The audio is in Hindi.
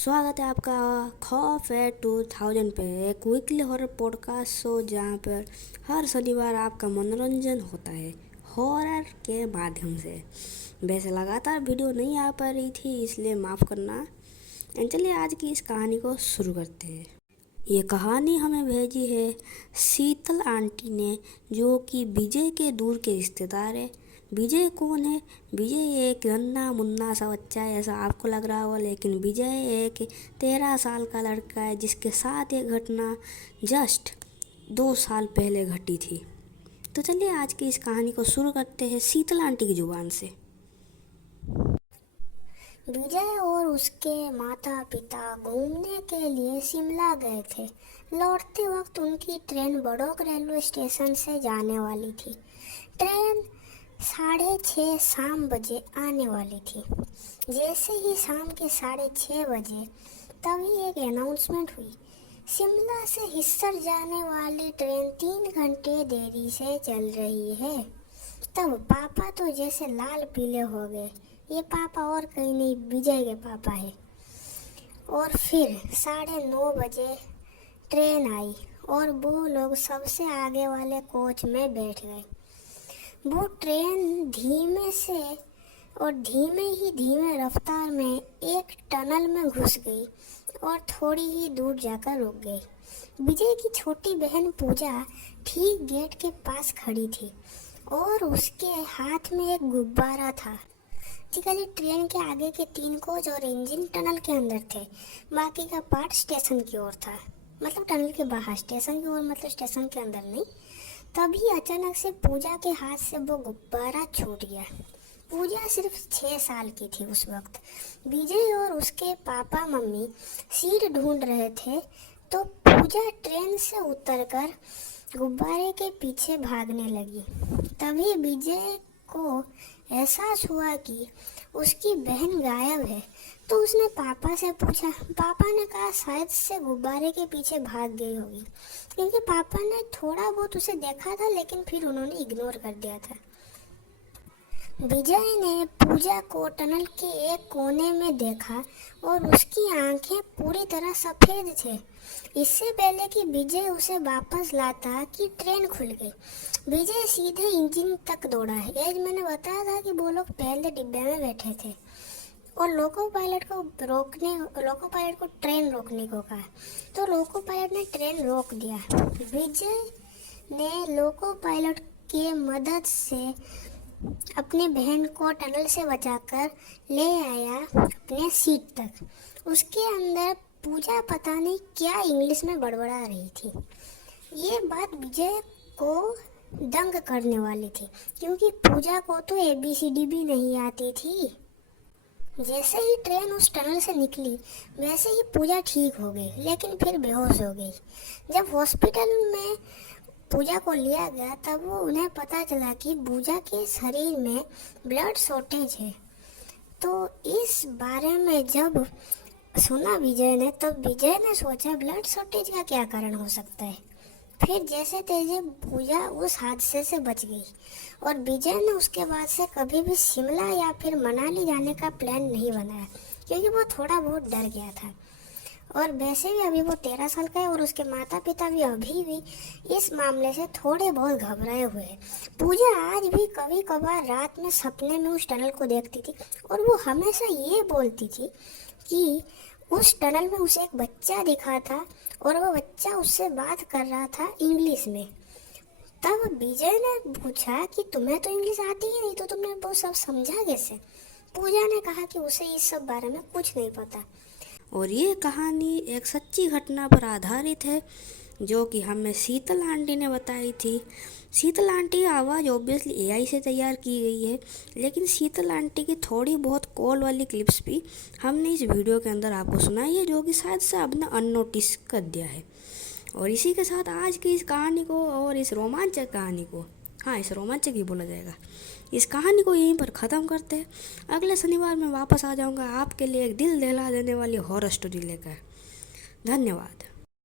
स्वागत है आपका खौफ है 2000 पे, एक वीकली हॉरर पॉडकास्ट शो जहाँ पर हर शनिवार आपका मनोरंजन होता है हॉरर के माध्यम से। वैसे लगातार वीडियो नहीं आ पा रही थी, इसलिए माफ़ करना। चलिए आज की इस कहानी को शुरू करते हैं। ये कहानी हमें भेजी है शीतल आंटी ने, जो कि विजय के दूर के रिश्तेदार है। विजय कौन है? विजय एक नन्हा मुन्ना सा बच्चा है, ऐसा आपको लग रहा होगा, लेकिन विजय एक 13 साल का लड़का है जिसके साथ ये घटना जस्ट 2 साल पहले घटी थी। तो चलिए आज की इस कहानी को शुरू करते हैं शीतल आंटी की जुबान से। विजय और उसके माता पिता घूमने के लिए शिमला गए थे। लौटते वक्त उनकी ट्रेन बड़ौक रेलवे स्टेशन से जाने वाली थी। ट्रेन 6:30 शाम बजे आने वाली थी। जैसे ही शाम के 6:30 बजे तभी एक अनाउंसमेंट हुई, शिमला से हिस्सर जाने वाली ट्रेन 3 घंटे देरी से चल रही है। तब पापा तो जैसे लाल पीले हो गए। ये पापा और कहीं नहीं, विजय के पापा है। और फिर 9:30 बजे ट्रेन आई और वो लोग सबसे आगे वाले कोच में बैठ गए। वो ट्रेन धीमे से और धीमे रफ्तार में एक टनल में घुस गई और थोड़ी ही दूर जाकर रुक गई। विजय की छोटी बहन पूजा ठीक गेट के पास खड़ी थी और उसके हाथ में एक गुब्बारा था। बेसिकली ट्रेन के आगे के 3 कोच और इंजन टनल के अंदर थे, बाकी का पार्ट स्टेशन की ओर था। मतलब टनल के बाहर, स्टेशन की ओर मतलब स्टेशन के अंदर नहीं। तभी अचानक से पूजा के हाथ से वो गुब्बारा छूट गया। पूजा सिर्फ 6 साल की थी उस वक्त। विजय और उसके पापा मम्मी सीट ढूंढ रहे थे, तो पूजा ट्रेन से उतरकर गुब्बारे के पीछे भागने लगी। तभी विजय को एहसास हुआ कि उसकी बहन गायब है, तो उसने पापा से पूछा। पापा ने कहा शायद से गुब्बारे के पीछे भाग गई होगी, क्योंकि पापा ने थोड़ा बहुत उसे देखा था, लेकिन फिर उन्होंने इग्नोर कर दिया था। विजय ने पूजा को टनल के एक कोने में देखा और उसकी आंखें पूरी तरह सफेद थे। इससे पहले कि विजय उसे वापस लाता कि ट्रेन खुल गई। विजय सीधे इंजन तक दौड़ा है। एज मैंने बताया था कि वो लोग पहले डिब्बे में बैठे थे और लोको पायलट को ट्रेन रोकने को कहा, तो लोको पायलट ने ट्रेन रोक दिया। विजय ने लोको पायलट की मदद से अपनी बहन को टनल से बचाकर ले आया अपने सीट तक। उसके अंदर पूजा पता नहीं क्या इंग्लिश में बड़बड़ा रही थी। ये बात विजय को दंग करने वाली थी, क्योंकि पूजा को तो ABCD भी नहीं आती थी। जैसे ही ट्रेन उस टनल से निकली, वैसे ही पूजा ठीक हो गई, लेकिन फिर बेहोश हो गई। जब हॉस्पिटल में पूजा को लिया गया, तब उन्हें पता चला कि पूजा के शरीर में ब्लड शॉर्टेज है। तो इस बारे में जब सुना विजय ने, तब विजय ने सोचा ब्लड शॉर्टेज का क्या कारण हो सकता है। फिर जैसे तैसे पूजा उस हादसे से बच गई और विजय ने उसके बाद से कभी भी शिमला या फिर मनाली जाने का प्लान नहीं बनाया, क्योंकि वो थोड़ा बहुत डर गया था। और वैसे भी अभी वो 13 साल का है और उसके माता पिता भी अभी भी इस मामले से थोड़े बहुत घबराए हुए हैं। पूजा आज भी कभी कभार रात में सपने में उस टनल को देखती थी और वो हमेशा ये बोलती थी कि उस टनल में उसे एक बच्चा दिखा था और वो बच्चा उससे बात कर रहा था इंग्लिश में। तब विजय ने पूछा कि तुम्हें तो इंग्लिश आती ही नहीं, तो तुमने वो सब समझा कैसे? पूजा ने कहा कि उसे इस सब बारे में कुछ नहीं पता। और ये कहानी एक सच्ची घटना पर आधारित है, जो कि हमें शीतल आंटी ने बताई थी। शीतल आंटी की आवाज़ ऑब्वियसली AI से तैयार की गई है, लेकिन शीतल आंटी की थोड़ी बहुत कॉल वाली क्लिप्स भी हमने इस वीडियो के अंदर आपको सुनाई है, जो कि शायद से आपने अननोटिस कर दिया है। और इसी के साथ आज की इस कहानी को और इस रोमांचक कहानी को, हाँ इस रोमांचक ही बोला जाएगा, इस कहानी को यहीं पर ख़त्म करते हैं। अगले शनिवार मैं वापस आ जाऊँगा आपके लिए एक दिल दहला देने वाली हॉरर स्टोरी लेकर। धन्यवाद।